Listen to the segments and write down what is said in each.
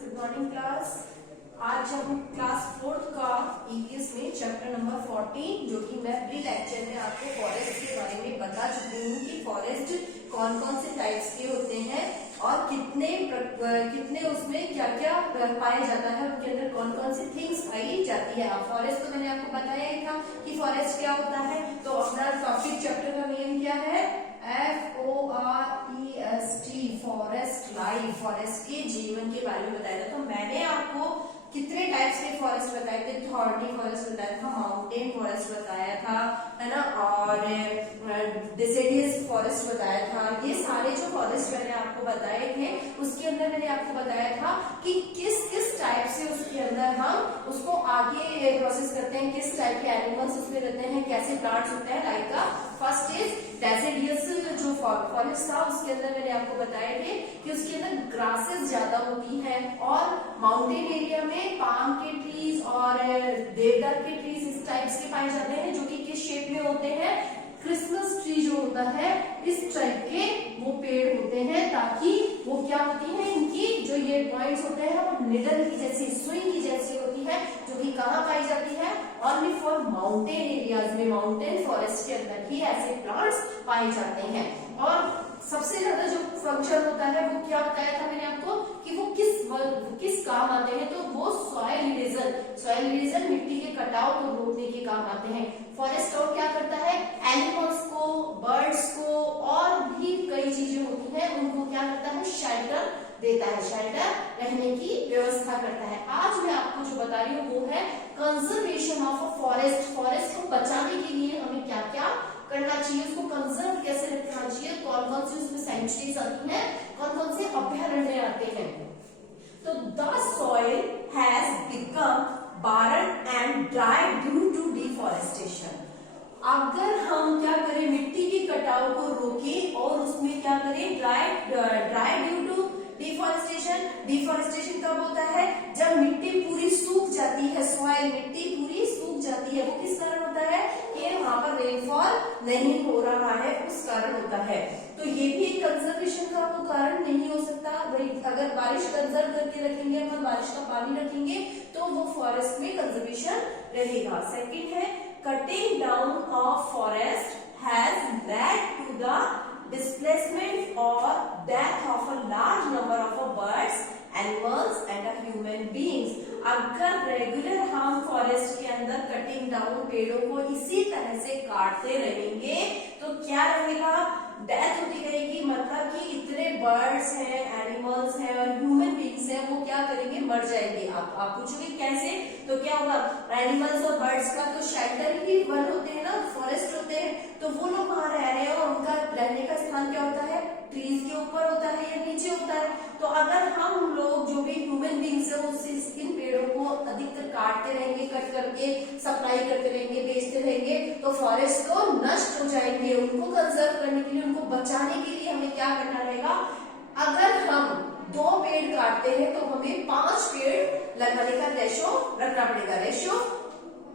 Good morning class. आज हम class 4th का ईवीएस में चैप्टर नंबर 14 जो कि मैं प्री लेक्चर में आपको फॉरेस्ट के बारे में बता चुकी हूँ कि फॉरेस्ट कौन कौन से टाइप्स के होते हैं और कितने उसमें क्या क्या पाया जाता है, उनके अंदर कौन कौन सी थिंग्स पाई जाती है। फॉरेस्ट तो मैंने आपको बताया ही था कि फॉरेस्ट क्या होता है। तो अपना टॉपिक चैप्टर का नेम क्या है? FOREST, फॉरेस्ट लाइफ, फॉरेस्ट के जीवन के बारे में बताया था। तो मैंने आपको कितने टाइप्स के फॉरेस्ट बताए थे? थॉर्नी फॉरेस्ट बताया था, माउंटेन फॉरेस्ट बताया था, है ना, और डिसिडियस फॉरेस्ट बताया था। ये सारे जो फॉरेस्ट मैंने आपको बताए थे उसके अंदर मैंने आपको बताया था कि किस किस टाइप से उसके अंदर हम उसको आगे प्रोसेस करते हैं, किस टाइप के एनिमल्स उसमें रहते हैं, कैसे प्लांट्स होते हैं। लाइक फर्स्ट इज डेसिडियस जो फॉरेस्ट था उसके अंदर मैंने आपको बताए थे कि उसके अंदर ग्रासेस ज्यादा होती हैं और माउंटेन एरिया में पाम के ट्रीज और देवदार के ट्रीज इस टाइप्स के पाए जाते हैं जो कि किस शेप में होते हैं? क्रिसमस ट्री जो होता है इस टाइप के वो पेड़ होते हैं, ताकि वो क्या होती है, इनकी जो ये पॉइंट्स होते हैं वो निडल की जैसी, सुई की जैसी होती है, जो कि कहाँ पाई जाती है? ओनली फॉर माउंटेन एरियाज में, माउंटेन फॉरेस्ट के अंदर ही ऐसे प्लांट्स पाए जाते हैं। और सबसे ज्यादा जो फंक्शन होता है वो क्या बताया था मैंने आपको कि वो किस काम आते हैं? तो वो सॉइल इरोजन, मिट्टी के कटाव को रोकने के काम आते हैं। फॉरेस्ट और क्या करता है? एनिमल्स को, बर्ड्स को और भी कई चीजें होती हैं उनको क्या करता है? शेल्टर देता है, शेल्टर रहने की व्यवस्था करता है। आज मैं आपको जो बता रही हूँ वो है conservation of a forest. Forest को बचाने के लिए हमें क्या क्या करना चाहिए, उसको कंजर्व कैसे रखना चाहिए, कौन कौन सी उसमें सेंचुरीज आती हैं, कौन कौन से अभयारण्य आते हैं। तो the soil has become barren and dry due to deforestation। अगर हम क्या करें, मिट्टी के कटाव को रोकें और उसमें क्या करें, dry due to deforestation. Deforestation कब होता है? जब मिट्टी पूरी सूख जाती है, सॉइल मिट्टी पूरी सूख जाती है। वो किस कारण होता है? कि वहां पर रेनफॉल नहीं हो रहा है, उस कारण होता है। तो ये भी एक कंजर्वेशन का वो कारण नहीं हो सकता। अगर बारिश कंजर्व करके रखेंगे, अपन बारिश का पानी रखेंगे तो वो फॉरेस्ट में कंजर्वेशन रहेगा। सेकंड है cutting down of forest has led to the displacement or death of a large number of birds, animals and human beings। अगर रेगुलर हम फॉरेस्ट के अंदर कटिंग डाउन पेड़ों को इसी तरह से काटते रहेंगे तो क्या रहेगा? डेथ होती रहेगी। मतलब कि इतने बर्ड्स हैं, एनिमल्स हैं और ह्यूमन बींग्स हैं, वो क्या करेंगे? मर जाएंगे। आप पूछोगे कैसे? तो क्या होगा? एनिमल्स और बर्ड्स का तो शेल्टर ही वन होते हैं ना, फॉरेस्ट होते हैं, तो वो लोग वहां रह रहे हैं और उनका रहने का स्थान क्या होता है? ट्रीज के ऊपर होता है या नीचे होता है। तो अगर हम लोग जो भी ह्यूमन बींग्स है इन पेड़ों को अधिकतर काटते रहेंगे, कट करके सप्लाई करते रहेंगे, बेचते रहेंगे, तो फॉरेस्ट तो नष्ट हो जाएंगे। उनको कंजर्व करने के लिए, उनको बचाने के लिए हमें क्या करना रहेगा? अगर हम 2 पेड़ काटते हैं तो हमें 5 पेड़ लगाने का रेशो रखना पड़ेगा। रेशो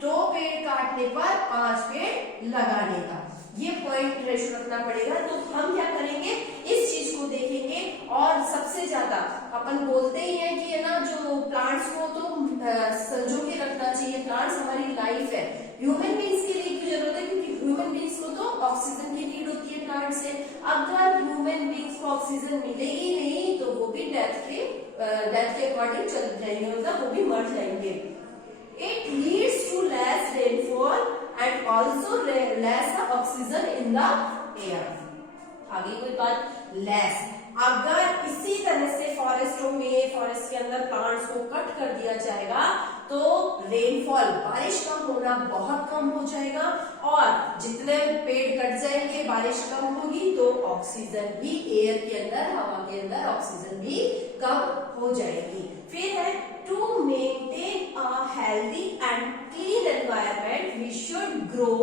2 पेड़ काटने पर 5 पेड़ लगाने का, ये पॉइंट रेशो रखना पड़ेगा। तो हम क्या करेंगे? इस चीज को देखेंगे। और सबसे ज्यादा अपन बोलते ही हैं कि है ना, जो प्लांट्स को तो संजो के रखना चाहिए। प्लांट्स हमारी लाइफ है। ह्यूमन बींग्स के लिए क्यों जरूरत है? क्योंकि ह्यूमन बींग्स को तो ऑक्सीजन की नीड होती है प्लांट से। अगर ह्यूमन बींग्स को ऑक्सीजन मिलेगी नहीं तो वो भी डेथ के अकॉर्डिंग चल जाएंगे, मतलब वो भी मर जाएंगे। It leads to less rainfall and also less oxygen in the air। आगे कोई बात? less। अगर इसी तरह से फॉरेस्ट के अंदर प्लांट्स को कट कर दिया जाएगा तो रेनफॉल, बारिश का होना बहुत कम हो जाएगा और जितने पेड़ कट जाएंगे बारिश कम होगी तो ऑक्सीजन भी एयर के अंदर, हवा के अंदर ऑक्सीजन भी कम हो जाएगी। फिर है to maintain a healthy and clean environment we should grow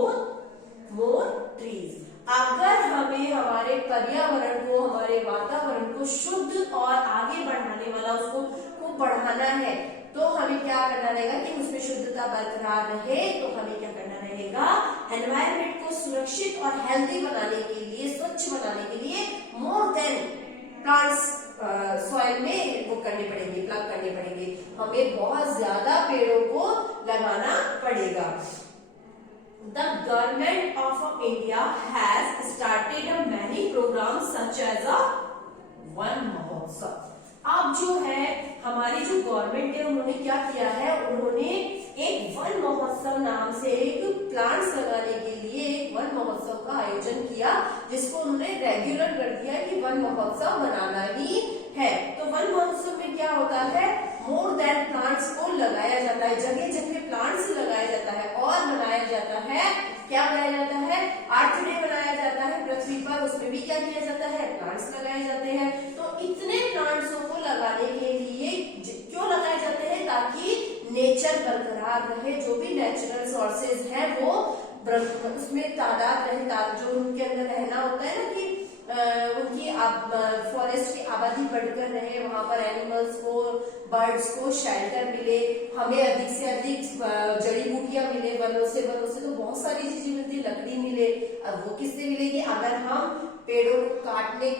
more trees. अगर हमें हमारे पर्यावरण को, हमारे वातावरण को शुद्ध और आगे बढ़ाने वाला उसको बढ़ाना है तो हमें क्या करना रहेगा कि उसमें शुद्धता बरकरार रहे। तो हमें क्या करना रहेगा? एनवायरनमेंट को सुरक्षित और हेल्दी बनाने के लिए, स्वच्छ बनाने के लिए मोर देन प्लांट्स सॉइल में वो करने पड़ेंगे, प्लग करने हमें बहुत ज्यादा पेड़ों को लगाना पड़ेगा। The government of India has started a many programs such as a one महोत्सव। अब जो है हमारी जो गवर्नमेंट है उन्होंने क्या किया है, उन्होंने एक वन महोत्सव नाम से एक प्लांट्स लगाने के लिए एक वन महोत्सव का आयोजन किया, जिसको उन्होंने रेगुलर कर दिया कि वन महोत्सव मनाना ही है। तो वन महोत्सव में क्या होता है, मोर देन प्लांट्स को लगाया जाता है, जगह जगह प्लांट्स लगाया जाता है और मनाया जाता है। क्या बनाया जाता है, अर्थ डे बनाया जाता है पृथ्वी पर, उसमें भी क्या किया जाता है, प्लांट्स लगाए जाते हैं। तो इतने प्लांट्सों को लगाने के लिए क्यों लगाए जाते हैं, ताकि नेचर बरकरार रहे, जो भी नेचुरल सोर्सेज है वो उसमें तादाद रहे, जो उनके अंदर रहना होता है ना कि उनकी फॉरेस्ट की आबादी बढ़कर रहे, वहां पर एनिमल्स को, बर्ड्स को शेल्टर मिले, हमें अधिक से अधिक जड़ी बूटियां मिले, वनों से तो बहुत सारी चीजें मिलती, लकड़ी मिले। अब वो किससे मिलेगी, अगर हम पेड़ों को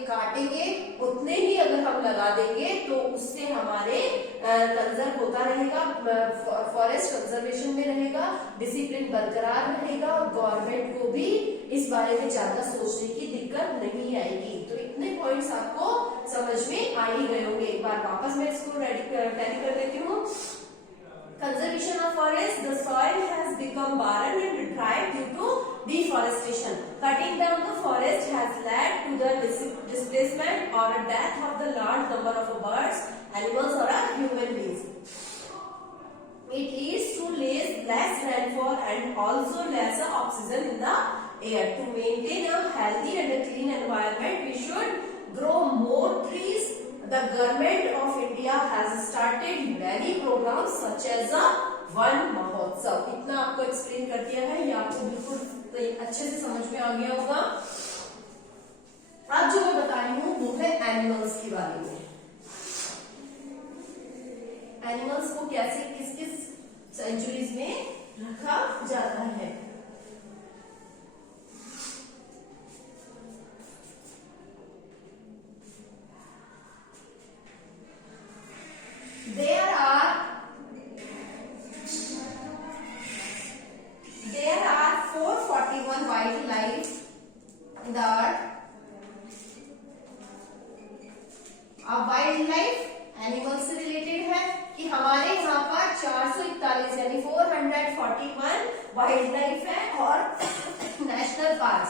काटेंगे उतने ही अगर हम लगा देंगे तो उससे हमारे कंजर्व होता रहेगा, फॉरेस्ट कंजर्वेशन में रहेगा, डिसिप्लिन बरकरार रहेगा और गवर्नमेंट को भी इस बारे में ज्यादा सोचने की दिक्कत नहीं आएगी। तो इतने पॉइंट्स आपको समझ में आ ही गए होंगे। एक बार वापस मैं इसको टैली कर देती हूँ। Conservation of forest, the soil has become barren and dry due to deforestation. Cutting down the forest has led to the displacement or a death of the large number of birds, animals or human beings. It leads to less rainfall and also lesser oxygen in the air. To maintain a healthy and a clean environment, we should grow more trees. The government of India has started many programs such as a one महोत्सव। इतना आपको explain कर दिया है, ये आपको बिल्कुल अच्छे से समझ में आ गया होगा। अब जो मैं बता रही हूँ वो है एनिमल्स के बारे में। एनिमल्स को कैसे किस किस सेंचुरीज में रखा जाता है। There are 441 wildlife in the earth. अब वाइल्डलाइफ एनिमल से रिलेटेड है कि हमारे यहाँ पर 441 यानी 441 वाइल्डलाइफ है और national park.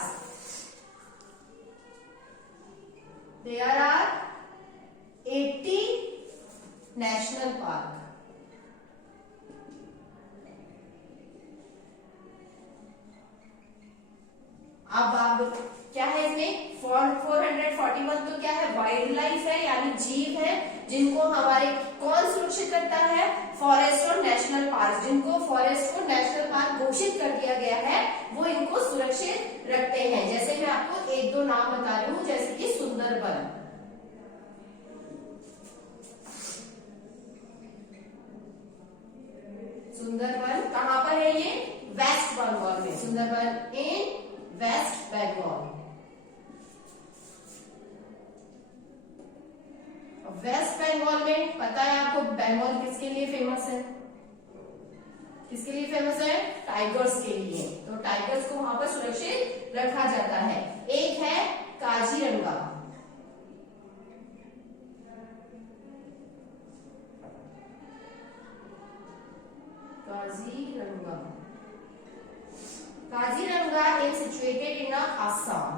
There are 80 national park. अब क्या है इसमें 441 तो क्या है, वाइल्ड लाइफ है यानी जीव है जिनको हमारे कौन सुरक्षित करता है, फॉरेस्ट और नेशनल पार्क। जिनको फॉरेस्ट को नेशनल पार्क घोषित कर दिया गया है वो इनको सुरक्षित रखते हैं। जैसे मैं आपको एक दो नाम बता रही हूँ, जैसे कि सुंदरबन। सुंदरबन कहाँ पर है, ये वेस्ट बंगाल में। सुंदरबन इन वेस्ट बंगाल। वेस्ट बंगाल में पता है आपको बंगाल किसके लिए फेमस है, किसके लिए फेमस है, टाइगर्स के लिए। तो टाइगर्स को वहां पर सुरक्षित रखा जाता है। एक है Kaziranga. Kaziranga is situated in Assam.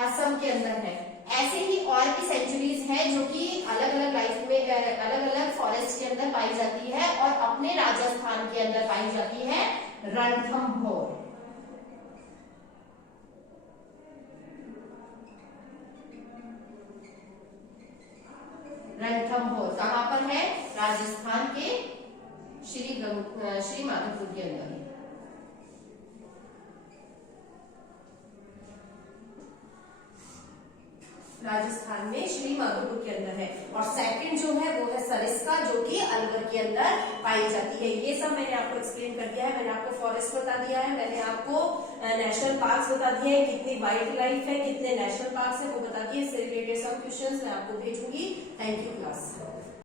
Assam के अंदर है। ऐसे ही और भी सेंचुरीज हैं जो कि अलग अलग लाइफ में अलग अलग फॉरेस्ट के अंदर पाई जाती है और अपने राजस्थान के अंदर पाई जाती है रणथंभौर। रणथंभौर कहाँ पर है, राजस्थान के श्री माधोपुर के अंदर। राजस्थान में श्री माधोपुर के अंदर है। और सेकंड जो है वो है सरिस्का, जो कि अलवर के अंदर पाई जाती है। ये सब मैंने आपको एक्सप्लेन कर दिया है। मैंने आपको फॉरेस्ट बता दिया है, मैंने आपको नेशनल पार्क्स बता दिए हैं, कितनी वाइल्ड लाइफ है, कितने नेशनल पार्क्स है वो बता दिए। इससे रिलेटेड सब क्वेश्चंस मैं आपको भेजूंगी। Thank you class.